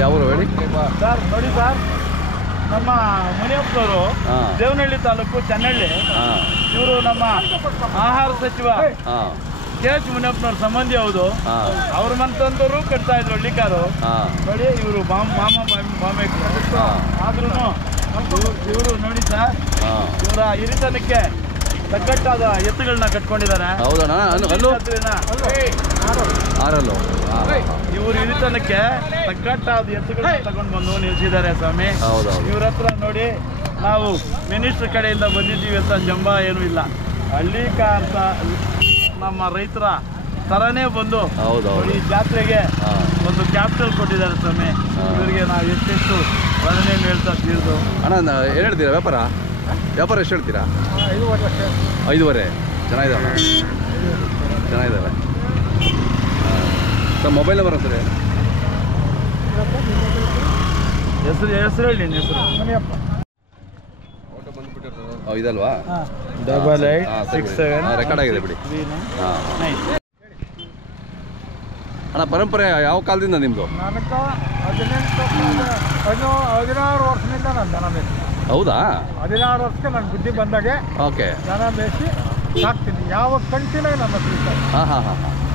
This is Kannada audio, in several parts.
ಯಾವರು ಹೇಳಿ ಸರ್? ನೋಡಿ ಸರ್, ನಮ್ಮ ಮುನಿಯಪ್ಪನವರು ದೇವನಹಳ್ಳಿ ತಾಲೂಕು ಚೆನ್ನಹಳ್ಳಿ. ಇವರು ನಮ್ಮ ಆಹಾರ ಸಚಿವ KH ಮುನಿಯಪ್ಪನವ್ರ ಸಂಬಂಧಿ. ಹೌದು, ಅವ್ರ ಮನತಂದವರು ಕಟ್ತಾ ಇದ್ರು ಹಳ್ಳಿಕಾರು. ನೋಡಿ, ಇವರು ಮಾಮೇಕರು ಆದ್ರೂ ಇವರು ನೋಡಿ ಸರ್, ಇವರ ಹಿರಿತನಕ್ಕೆ ತಗ್ಗಟ್ಟಾದ ಎತ್ತುಗಳನ್ನ ಕಟ್ಕೊಂಡಿದ್ದಾರೆ. ಇವ್ರ ಹಿರಿತನಕ್ಕೆ ತಗ್ಗಟ್ಟಾದ ಎತ್ತುಗಳನ್ನ ತಗೊಂಡು ಬಂದು ನಿಲ್ಸಿದ್ದಾರೆ ಸ್ವಾಮಿ. ಇವ್ರ ಹತ್ರ ನೋಡಿ, ನಾವು ಮಿನಿಸ್ಟರ್ ಕಡೆಯಿಂದ ಬಂದಿದ್ದೀವಿ ಅಂತ ಜಂಬ ಏನೂ ಇಲ್ಲ. ಹಳ್ಳಿಕ ಅಂತ ನಮ್ಮ ರೈತರ ತರನೇ ಬಂದು ಈ ಜಾತ್ರೆಗೆ ಒಂದು ಕ್ಯಾಪಿಟಲ್ ಕೊಟ್ಟಿದ್ದಾರೆ ಸ್ವಾಮಿ. ಇವರಿಗೆ ನಾವು ಎಷ್ಟೆಷ್ಟು ವರ್ಣನೆಯನ್ನು ಹೇಳ್ತಾ ತೀರ್ದು. ಅಣ್ಣ ಏನು ಹೇಳ್ತೀರಾ? ವ್ಯಾಪಾರ ಎಷ್ಟು ಹೇಳ್ತೀರಾ? 5.5. ಚೆನ್ನಾಗಿದ್ದಾವೆ. Sir, mobile number sir? ಹೆಸರು ಹೇಳಿ. ನಿಮ್ಮ ಹೆಸರು? ಇದಲ್ವಾ? 8867 ರೆಕಾರ್ಡ್ ಆಗಿದೆ ಬಿಡಿ. ಅಣ್ಣ, ಪರಂಪರೆ ಯಾವ ಕಾಲದಿಂದ ನಿಮ್ಮದು? ನನಗೆ 16 ವರ್ಷದಿಂದ ನಾನು ದನ ಮೇಯ್ತೀನಿ. ಹೌದಾ? 16 ವರ್ಷಕ್ಕೆ ನನ್ನ ಬುದ್ಧಿ ಬಂದಾಗೆ ದನ ಮೇಯಿಸಿ ಸಾಕ್ತೀನಿ. ಯಾವ ಕಂಟಿನಾಗ ನಮ್ಮ ಹತ್ರ ಇರ್ತವೆ.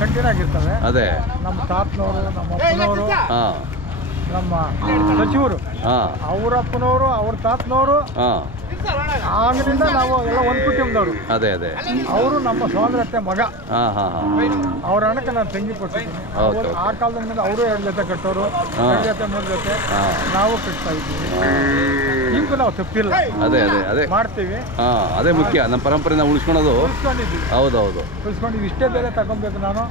ಕಂಟಿನಾಗಿರ್ತವೆ. ಅದೇ ನಮ್ಮ ತಾತನವರು, ನಮ್ಮ ಅಪ್ಪನವರು, ನಮ್ಮ ಸಚಿವರು, ಅವ್ರ ಅಪ್ಪನವರು, ಅವ್ರ ತಾತನವರು, ಆಗಿನಿಂದ ನಾವು ಎಲ್ಲ ಒಂದು ಕುಟುಂಬದವರು. ಅದೇ ಅವರು ನಮ್ಮ ಸೋದರತ್ತೆ ಮಗ. ಅವ್ರ ಹಣಕ್ಕೆ ನಾನು ತಂಗಿ ಕೊಟ್ಟಿದ್ದೀನಿ. ಆ ಕಾಲದಿಂದ ಅವರು 2 ಜೊತೆ ಕಟ್ಟೋರು, 2 ಜೊತೆ 3 ಜೊತೆ ನಾವು ಕಟ್ತಾ ಇದ್ದೀವಿ. ಈಗ ನಾವು ತಪ್ಪಿಲ್ಲ. ಅದೇ ಮಾಡ್ತೀವಿ. ಅದೇ ಮುಖ್ಯ. ನಮ್ಮ ಪರಂಪರೆ ನಾವು ಉಳಿಸ್ಕೊಂಡಿದ್ದೀವಿ. ಉಳಿಸ್ಕೊಂಡಿದ್ದೀವಿ. ಇಷ್ಟೇ ಬೇರೆ ತಗೊಂಬೇಕು, ನಾನು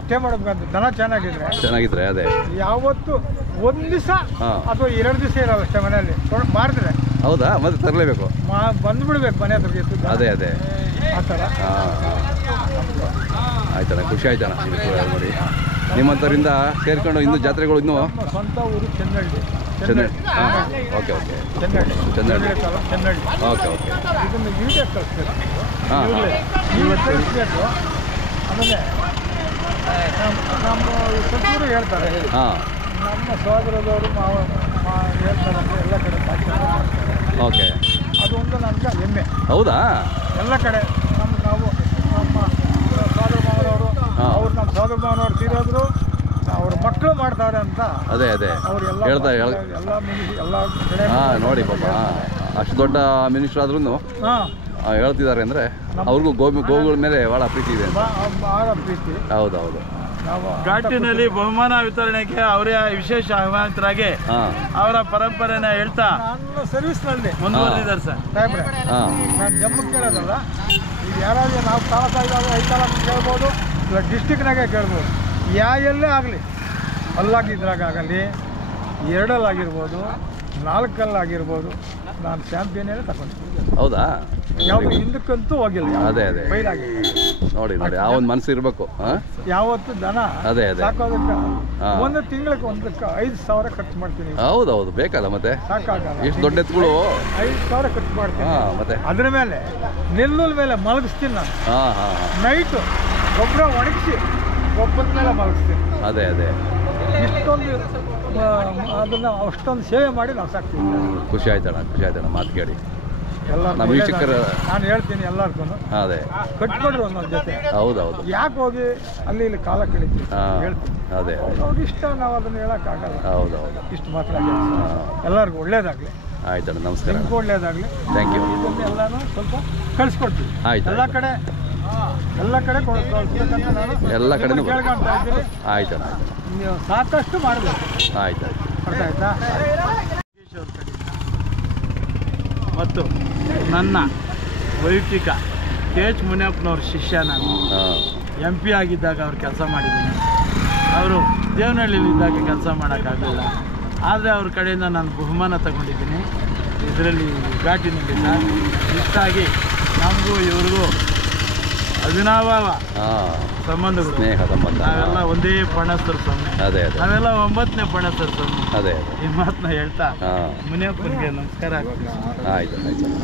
ಇಷ್ಟೇ ಮಾಡ್ಬೇಕಂತ. ದನ ಚೆನ್ನಾಗಿದ್ರೆ ಅದೇ ಯಾವತ್ತು 1 ದಿವಸ ಅಥವಾ 2 ದಿವಸ ಇರೋದು ಅಷ್ಟೇ ಮನೆಯಲ್ಲಿ ಮಾಡಿದ್ರೆ. ಹೌದಾ? ಮತ್ತೆ ತರಲೇಬೇಕು, ಬಂದ್ಬಿಡ್ಬೇಕು ಮನೆ ಹತ್ರ. ಅದೇ ಆ ಥರ. ಆಯ್ತಣ್ಣ, ಖುಷಿ ಆಯ್ತಣ್ಣ ನೋಡಿ. ನಿಮ್ಮಂಥವ್ರಿಂದ ಸೇರ್ಕೊಂಡು ಇನ್ನೂ ಜಾತ್ರೆಗಳು ಇನ್ನೂ. ಸ್ವಂತ ಊರು ಚೆನ್ನಹಳ್ಳಿ. ಓಕೆ. ಚೆನ್ನಹಳ್ಳಿ. ಓಕೆ. ಇದನ್ನು ವಿಡಿಯೋ ಕಳಿಸ್ಬೇಕು. ಕಳಿಸ್ಬೇಕು. ಆಮೇಲೆ ನಮ್ಮ ಸಚಿವರು ಹೇಳ್ತಾರೆ, ನಮ್ಮ ಸಹೋದರದವರು ಹೇಳ್ತಾರೆ ಅಂತ ಎಲ್ಲ ಕಡೆ ಓಕೆ. ಅದೊಂದು ನನಗೆ ಹೆಮ್ಮೆ. ಹೌದಾ? ಎಲ್ಲ ಕಡೆ ನಾವು ನಮ್ಮ ಸಹೋದರ ಮಾವನವರು, ಅವ್ರು ನಮ್ಮ ಸಹೋದರ ಮಾವನವರು ತೀರೋದ್ರು, ಅವ್ರ ಮಕ್ಕಳು ಮಾಡ್ತಾರೆ ಅಂತ ಅವರೆಲ್ಲ ಎಲ್ಲ ಕಡೆ ನೋಡಿ ಪಾಪ. ಅಷ್ಟು ದೊಡ್ಡ ಮಿನಿಸ್ಟರ್ ಆದ್ರೂ ಹೇಳ್ತಿದ್ದಾರೆ ಅಂದರೆ ಅವ್ರಿಗೂ ಗೋವುಗಳ ಮೇಲೆ ಭಾಳ ಪ್ರೀತಿ ಇದೆ. ಭಾಳ ಪ್ರೀತಿ. ಹೌದು. ಘಾಟಿನಲ್ಲಿ ಬಹುಮಾನ ವಿತರಣೆಗೆ ಅವರೇ ವಿಶೇಷ ಆಹ್ವಾನಿತರಾಗಿ ಅವರ ಪರಂಪರೆನ ಹೇಳ್ತಾ ನನ್ನ ಸರ್ವಿಸ್ನಲ್ಲಿ ಮುಂದುವರೆದಿದ್ದಾರೆ ಸರ್. ಸಾಹೇಬ್ರೆ, ನಾನು ಜಮ್ಮಕ್ಕೆ ಕೇಳೋದಲ್ಲ, ಈಗ ಯಾರಾದರೂ ನಾವು ತಾಲೂಕು 5 ತಾಲೂಕು ಕೇಳ್ಬೋದು, ಇಲ್ಲ ಡಿಸ್ಟಿಕ್ನಾಗೆ ಕೇಳ್ಬೋದು. ಎಲ್ಲೇ ಆಗಲಿ, ಅಲ್ಲಾಗಿದ್ರಾಗಲಿ, 2ಅಲ್ಲಾಗಿರ್ಬೋದು, 4ಅಲ್ಲಾಗಿರ್ಬೋದು, ನಾನು ಚಾಂಪಿಯನ್ ಹೇಳಿ ತಗೊಂಡಿದ್ದೀನಿ. ಹೌದಾ? ಯಾವುದು ಹಿಂದಕ್ಕಂತೂ ಹೋಗಿಲ್ಲ. ಅದೇ ನೋಡಿ ಆ ಒಂದು ಮನಸ್ಸು ಇರಬೇಕು. ಯಾವತ್ತು ದನ ಸಾಕೋದಕ್ಕೆ ಒಂದು ತಿಂಗಳಿಗೆ 5,000 ಖರ್ಚು ಮಾಡ್ತೀನಿ. ಹೌದು, ಬೇಕಲ್ಲ ಮತ್ತೆ. ಸಾಕಾಗಲ್ಲ. ಇಷ್ಟು ದೊಡ್ಡ ಎತ್ತುಗಳು 5,000 ಖರ್ಚು ಮಾಡ್ತೀನಿ. ಮತ್ತೆ ಅದ್ರ ಮೇಲೆ ನೆಲ್ಲೂಲ್ ಮೇಲೆ ಮಲಗಿಸ್ತೀನಿ ನಾನು. ನೈಟು ಗೊಬ್ಬರ ಒಣಗಿಸಿ ಗೊಬ್ಬರದ ಮೇಲೆ ಮಲಗಿಸ್ತೀನಿ. ಅದೇ ಇಷ್ಟೊಂದು ಅದನ್ನ ಅಷ್ಟೊಂದು ಸೇವೆ ಮಾಡಿ ನಾವು ಸಾಕ್ತೀವಿ. ಖುಷಿ ಆಯ್ತಣ್ಣ ಮಾತು ಕೇಳಿ. ನಾನು ಹೇಳ್ತೀನಿ ಎಲ್ಲರಿಗೂ, ಕಟ್ಕೊಡ್ರಿ ಒಂದೊಂದು ಜೊತೆ. ಹೌದು. ಯಾಕೆ ಹೋಗಿ ಅಲ್ಲಿ ಇಲ್ಲಿ ಕಾಲ ಕಳಿತೀವಿ ಹೇಳ್ತೀನಿ. ಅವ್ರಿಗೆ ಇಷ್ಟ, ನಾವು ಅದನ್ನ ಹೇಳೋಕ್ಕಾಗಲ್ಲ. ಹೌದು. ಇಷ್ಟು ಮಾತ್ರ. ಎಲ್ಲರಿಗೂ ಒಳ್ಳೇದಾಗಲಿ. ಆಯ್ತಣ್ಣ, ನಮಸ್ಕಾರ. ನಿಮ್ಗೂ ಒಳ್ಳೇದಾಗಲಿ. Thank you. ಇದನ್ನು ಎಲ್ಲನೂ ಸ್ವಲ್ಪ ಕಳಿಸ್ಕೊಡ್ತೀವಿ. ಆಯ್ತು. ಎಲ್ಲ ಕಡೆ ಕಳಿಸ್ಬೇಕಂತ ನಾನು ಎಲ್ಲ ಕಡೆನೂ ಕೇಳ್ಕೊಳ್ತಾ ಇದ್ದೀನಿ. ಆಯ್ತಣ್ಣ. ನೀವು ಸಾಕಷ್ಟು ಮಾಡಬೇಕು. ಆಯ್ತು. ಅರ್ಥ ಆಯ್ತಾ? ಮತ್ತು ನನ್ನ ವೈಯಕ್ತಿಕ KH ಮುನಿಯಪ್ಪನವ್ರ ಶಿಷ್ಯ ನಾನು. MP ಆಗಿದ್ದಾಗ ಅವ್ರು ಕೆಲಸ ಮಾಡಿದ್ದೀನಿ. ಅವರು ದೇವನಹಳ್ಳಿಲಿದ್ದಾಗ ಕೆಲಸ ಮಾಡೋಕ್ಕಾಗಲಿಲ್ಲ. ಆದರೆ ಅವ್ರ ಕಡೆಯಿಂದ ನಾನು ಬಹುಮಾನ ತಗೊಂಡಿದ್ದೀನಿ ಇದರಲ್ಲಿ ಘಾಟಿನಲ್ಲಿದ್ದ. ಇಷ್ಟಾಗಿ ನಮಗೂ ಇವ್ರಿಗೂ ಅಭಿನವ ಸಂಬಂಧಗಳು, ಸ್ನೇಹ ಸಂಬಂಧ. ನಾವೆಲ್ಲ ಒಂದೇ ಪಣಸ್ಥರು ಸ್ವಾಮಿ. ಅದೇ ಅದೇ ನಾವೆಲ್ಲ 9ನೇ ಪಣಸ್ಥರು ಸ್ವಾಮಿ. ಅದೇ ಈ ಮಾತನ್ನ ಹೇಳ್ತಾ ಹಾಂ ಮುನಿಯಪ್ಪನಿಗೆ ನಮಸ್ಕಾರ. ಆಯ್ತು ಆಯ್ತು.